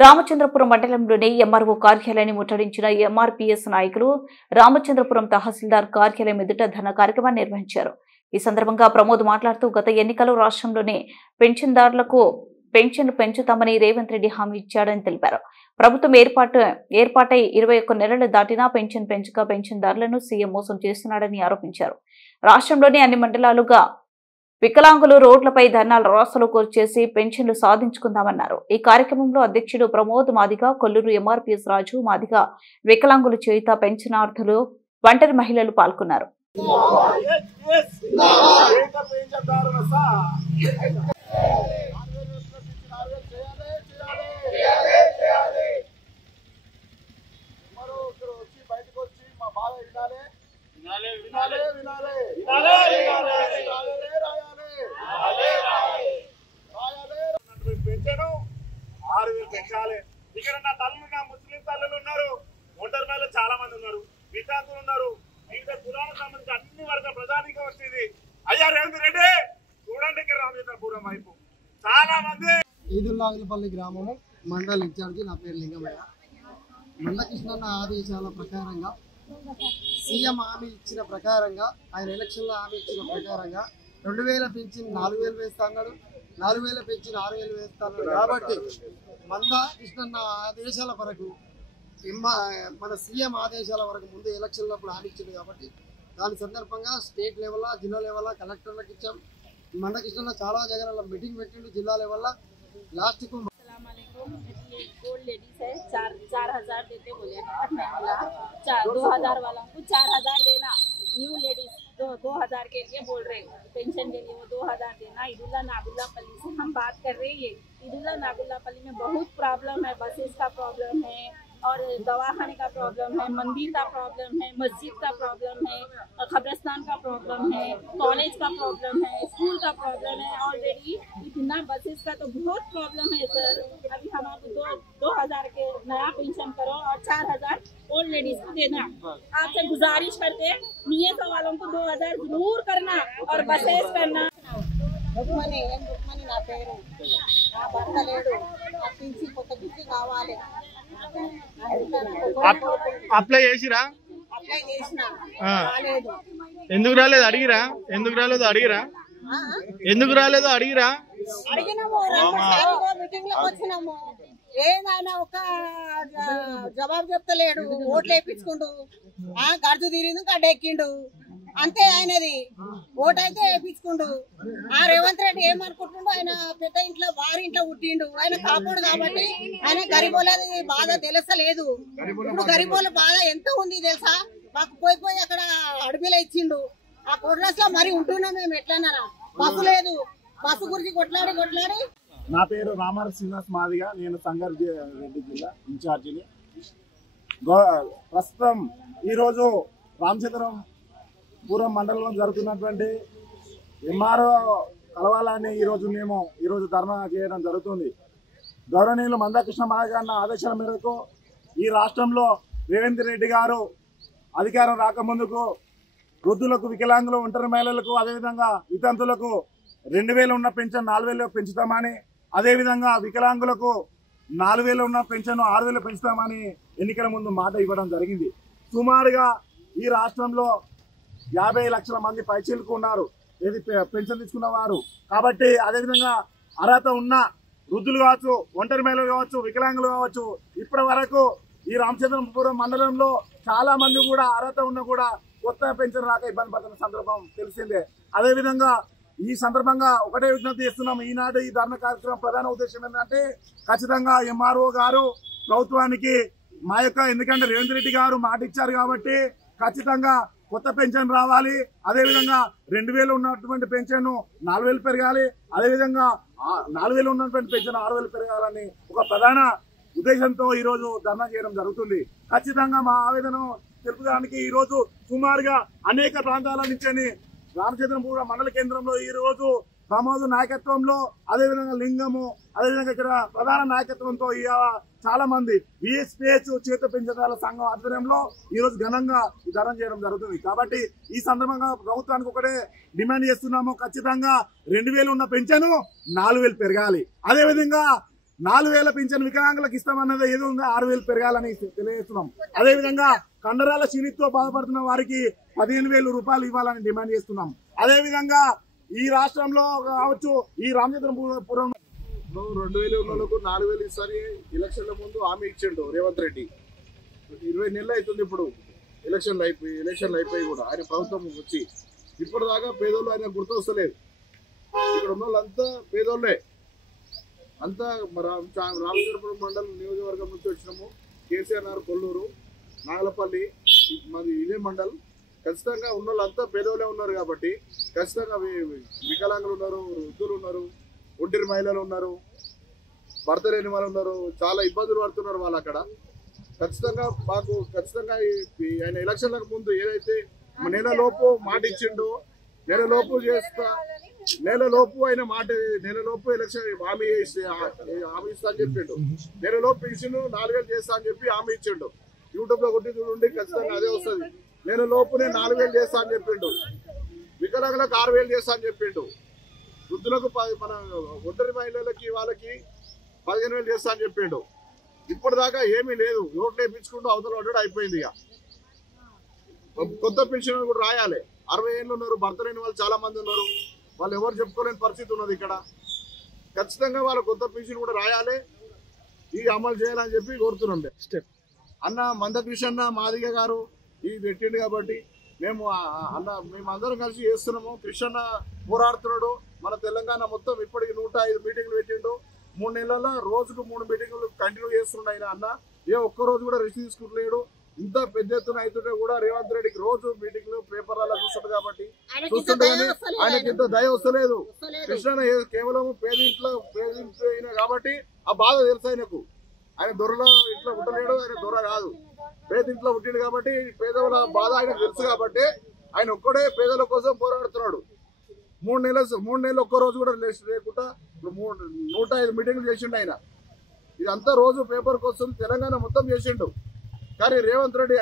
రామచంద్రపురం మండలంలోని ఎంఆర్ఓ కార్యాలయాన్ని ముట్టడించిన ఎంఆర్పీఎస్ నాయకులు రామచంద్రపురం తహసీల్దార్ కార్యాలయం ఎదుట ధర్నా కార్యక్రమాన్ని నిర్వహించారు. ఈ సందర్భంగా ప్రమోద్ మాట్లాడుతూ గత ఎన్నికల్లో రాష్ట్రంలోని పెన్షన్దారులకు పెన్షన్లు పెంచుతామని రేవంత్ రెడ్డి హామీ ఇచ్చాడని తెలిపారు. ప్రభుత్వం ఏర్పాటై 21 నెలలు దాటినా పెన్షన్ పెంచక పెన్షన్దారులను సీఎం మోసం చేస్తున్నాడని ఆరోపించారు. రాష్ట్రంలోని అన్ని మండలాలుగా వికలాంగులు రోడ్లపై ధర్నాలు రాస్తారోకో చేసి పెన్షన్లు సాధించుకుందామన్నారు. ఈ కార్యక్రమంలో అధ్యక్షుడు ప్రమోద్ మాదిగ, కొల్లూరు ఎంఆర్పీఎస్ రాజు మాదిగ, వికలాంగులు చేయుత పెన్షనార్థులు, ఒంటరి మహిళలు పాల్గొన్నారు. పెంచాలి. ఇక్కడ నా తల్లులు, నా ముస్లిం తల్లులు ఉన్నారు, ఒంటరి మహిళలు చాలా మంది ఉన్నారు, వితంతులు ఉన్నారు, వివిధ కులాలకు సంబంధించి అన్ని వర్గాల ప్రజానికం వచ్చింది. అయ్యా రేవంత్ రెడ్డి చూడండి, రామచంద్రపురం వైపు చాలా మంది. ఈదుల్లాగులపల్లి గ్రామము మండల ఇన్ఛార్జి, నా పేరు లింగమయ్య. మందకృష్ణన్న ఆదేశాల ప్రకారంగా సీఎం హామీ ఇచ్చిన ప్రకారంగా, ఆయన ఎలక్షన్లో హామీ ఇచ్చిన ప్రకారంగా 2000 పెంచిన 4000 వేస్తా అన్నాడు, 4000 పెంచిన 6000 వేస్తా అన్నాడు. కాబట్టి మందకృష్ణన్న ఆదేశాల వరకు మన సీఎం ఆదేశాల వరకు ముందు ఎలక్షన్లో అప్పుడు హామీ ఇచ్చింది. కాబట్టి దాని సందర్భంగా స్టేట్ లెవెల్, జిల్లా లెవెల్ కలెక్టర్లకు ఇచ్చాం. మందకృష్ణన్న చాలా దగ్గర మీటింగ్ పెట్టిండు జిల్లా లెవెల్. లాస్ట్ కు ओल्ड लेडीज है 4,000 देते बोले, 2,000 वालों को 4,000 देना, न्यू लेडीज 2,000 के लिए बोल रहे, पेंशन के लिए वो 2,000 देना। ईदुल्ला नागुल्लापल्ली से हम बात कर रहे हैं। ईदुल्ला नागुल्लापल्ली में बहुत प्रॉब्लम है, बसेस का प्रॉब्लम है और दवाखाने का प्रॉब्लम है, मंदिर का प्रॉब्लम है, मस्जिद का प्रॉब्लम है, खबरस्तान का प्रॉब्लम है, कॉलेज का प्रॉब्लम है, स्कूल का प्रॉब्लम है। ऑलरेडी इतना बसेस का तो बहुत प्रॉब्लम है सर। अभी हमारे 2,000 के नया पेंशन करो और 4,000 ओल्ड लेडीज को देना। आपसे गुजारिश करते हैं, नियत वालों को 2,000 जरूर करना और बसेस करना। రుక్మణి నా పేరు. నా భర్త లేడు, ఆ పింఛి కొత్త పింఛి కావాలి. అప్లై చేసిరా? అప్లై చేసిన రాలేదు. ఎందుకు రాలేదు అడిగిరా? అడిగినాము, మీటింగ్ లోకి వచ్చినాము. ఏదైనా ఒక జవాబు చెప్తలేడు. ఓట్లు వేయించుకుండు, గడుచు తీరింది, గడ్డెక్కిండు, అంతే. ఆయనది ఓటు అయితే వేయించుకుండు. ఆ రేవంత్ రెడ్డి ఏమనుకుంటుండో, ఆయన పెద్ద ఇంట్లో వారింట్లో పుట్టిండు, ఆయన కాపాడు కాబట్టి ఆయన గరీబోళ్ళది బాధ తెలుసలేదు. ఇప్పుడు గరీబోళ్ళ బాధ ఎంత ఉంది తెలుసా? మాకు పోయి అక్కడ అడవిలో ఇచ్చిండు. ఆ కొట్లాస్ లో మరి ఉంటున్నాం మేము. ఎట్లన్నా బస్సు లేదు, బస్సు గురించి కొట్లాడి. నా పేరు రామారావు శ్రీనివాస్ మాదిగా, నేను సంగారెడ్డి జిల్లా ఇన్ఛార్జిని. ప్రస్తుతం ఈరోజు రామచంద్రపురం మండలంలో జరుగుతున్నటువంటి ఎంఆర్ఓ కలవాలని ఈరోజు ధర్నా చేయడం జరుగుతుంది. గౌరవనీయులు మందకృష్ణ మాదిగ అన్న ఆదేశాల మేరకు ఈ రాష్ట్రంలో రేవంత్ రెడ్డి గారు అధికారం రాకముందుకు వృద్ధులకు, వికలాంగులు, ఒంటరి మహిళలకు, అదేవిధంగా వితంతులకు 2,000 ఉన్న పెన్షన్ 4,000 పెంచుతామని, అదేవిధంగా వికలాంగులకు 4,000 ఉన్న పెన్షన్ 6,000 పెంచుతామని ఎన్నికల ముందు మాట ఇవ్వడం జరిగింది. సుమారుగా ఈ రాష్ట్రంలో 50 లక్షల మంది పైచీలకు ఉన్నారు ఏది పెన్షన్ తీసుకున్న వారు. కాబట్టి అదేవిధంగా అర్హత ఉన్న వృద్ధులు కావచ్చు, ఒంటరి మహిళలు కావచ్చు, వికలాంగులు కావచ్చు, ఇప్పటి వరకు ఈ రామచంద్రపురం మండలంలో చాలా మంది కూడా అర్హత ఉన్న కూడా కొత్త పెన్షన్ రాక ఇబ్బంది పడుతున్న సందర్భం తెలిసిందే. అదేవిధంగా ఈ సందర్భంగా ఒకటే విజ్ఞప్తి చేస్తున్నాం. ఈనాడు ఈ ధర్నా కార్యక్రమం ప్రధాన ఉద్దేశం ఏంటంటే, ఖచ్చితంగా ఎంఆర్ఓ గారు ప్రభుత్వానికి ఎందుకంటే రేవంత్ రెడ్డి గారు మాట ఇచ్చారు కాబట్టి ఖచ్చితంగా కొత్త పెన్షన్ రావాలి. అదేవిధంగా 2,000 ఉన్నటువంటి పెన్షన్ 4,000 పెరగాలి. అదేవిధంగా 4,000 ఉన్నటువంటి పెన్షన్ 6,000 పెరగాలని ఒక ప్రధాన ఉద్దేశంతో ఈరోజు ధర్నా చేయడం జరుగుతుంది. ఖచ్చితంగా మా ఆవేదన తెలుపడానికి ఈరోజు సుమారుగా అనేక ప్రాంతాల నుంచి రామచంద్రపురం మండల కేంద్రంలో ఈరోజు ప్రమోద్ నాయకత్వంలో, అదేవిధంగా లింగము, అదేవిధంగా ఇక్కడ ప్రధాన నాయకత్వంతో చాలా మంది విఎస్పీహెచ్ చేత పెంచడాల సంఘం ఆధ్వర్యంలో ఈరోజు ఘనంగా ఈ ధర్నా చేయడం జరుగుతుంది. కాబట్టి ఈ సందర్భంగా ప్రభుత్వానికి ఒకటే డిమాండ్ చేస్తున్నాము, ఖచ్చితంగా 2,000 ఉన్న పెన్షన్ 4,000 పెరగాలి. అదేవిధంగా 4,000 పింఛన్ వికలాంగులకు ఇస్తామన్నది ఏదో ఉందో 6,000 పెరగాలని తెలియజేస్తున్నాం. అదేవిధంగా కండరాల క్షీణితో బాధపడుతున్న వారికి 15,000 రూపాయలు ఇవ్వాలని డిమాండ్ చేస్తున్నాం. అదేవిధంగా ఈ రాష్ట్రంలో కావచ్చు, ఈ రామచంద్రపురం 2,000 ఉన్నోళ్ళకు 4,000 ఇస్తారని ఎలక్షన్ల ముందు హామీ ఇచ్చిండు రేవంత్ రెడ్డి. 20 నెలలు అవుతుంది ఇప్పుడు ఎలక్షన్లు అయిపోయి కూడా ఆయన ప్రభుత్వం వచ్చి ఇప్పటిదాకా పేదోళ్ళు ఆయన గుర్తొస్తలేదు. ఇక్కడ ఉన్న వాళ్ళంతా పేదోళ్ళే. అంతా రామచంద్రపురం మండలం నియోజకవర్గం నుంచి వచ్చినాము. కేసీఆర్ నగర్, కొల్లూరు, నాగలపల్లి, మాది ఇదే మండలం. ఖచ్చితంగా ఉన్న వాళ్ళంతా పేదోళ్ళే ఉన్నారు కాబట్టి ఖచ్చితంగా వికలాంగులు ఉన్నారు, వృద్ధులు ఉన్నారు, ఒంటరి మహిళలు ఉన్నారు, భర్త లేని వాళ్ళు ఉన్నారు, చాలా ఇబ్బందులు పడుతున్నారు వాళ్ళు అక్కడ. ఖచ్చితంగా ఆయన ఎలక్షన్లకు ముందు ఏదైతే నెలలోపు మాట ఇచ్చిండో, నెలలోపు ఆయన నెలలోపు ఎలక్షన్ హామీ ఇస్తా అని చెప్పిండు. నెలలోపు పెన్షన్ 4,000 చేస్తా అని చెప్పి హామీ ఇచ్చిండు. యూట్యూబ్ లో కొట్టి చూడండి, ఖచ్చితంగా అదే వస్తుంది. నెలలోపునే 4,000 చేస్తా అని చెప్పిండు. వికలాంగులకు 6,000 చేస్తా అని చెప్పిండు. వృద్ధులకు మన ఒంటరి మహిళలకి వాళ్ళకి 15,000 చేస్తా అని చెప్పిండు. ఇప్పటిదాకా ఏమీ లేదు. ఓట్లు వేయించుకుంటూ అవతల పడ్డాడు, అయిపోయింది. ఇక కొత్త పెన్షన్ కూడా రాయాలి. 60 ఏళ్ళు ఉన్నారు, భర్త లేని వాళ్ళు చాలా మంది ఉన్నారు. వాళ్ళు ఎవరు చెప్పుకోలేని పరిస్థితి ఉన్నది ఇక్కడ. ఖచ్చితంగా వాళ్ళ కొత్త పెన్షన్ కూడా రాయాలి, ఇది అమలు చేయాలని చెప్పి కోరుతున్నాం. అన్న మందకృష్ణ మాదిగ గారు ఇది పెట్టిండు కాబట్టి మేమందరం కలిసి చేస్తున్నాము. కృష్ణ పోరాడుతున్నాడు. మన తెలంగాణ మొత్తం ఇప్పటికి 105 మీటింగ్లు పెట్టిండు. 3 నెలల్లో రోజుకు 3 మీటింగ్లు కంటిన్యూ చేస్తున్నాడు ఆయన. అన్న ఒక్క రోజు కూడా రెస్ట్ తీసుకుంటలేడు. ఇంత పెద్ద ఎత్తున అవుతుంటే కూడా రేవంత్ రెడ్డికి రోజు మీటింగ్లు పేపర్లలో చూస్తాడు కాబట్టి చూస్తుంటే ఆయనకి ఇంత దయ వస్తలేదు. కృష్ణ కేవలం పేదింట్లో అయినా కాబట్టి ఆ బాధ తెలుసు ఆయనకు. ఆయన దొరలో ఇంట్లో ఉండలేడు, ఆయన దొర కాదు, పేదింట్లో పుట్టిండు కాబట్టి పేదల బాధ ఆయనకు తెలుసు కాబట్టి ఆయన ఒక్కడే పేదల కోసం పోరాడుతున్నాడు. 3 నెలలు ఒక్క రోజు కూడా లేకుండా 105 మీటింగ్లు చేసిండు ఆయన. ఇదంతా రోజు పేపర్కి వస్తుంది, తెలంగాణ మొత్తం చేసిండు. కానీ రేవంత్ రెడ్డి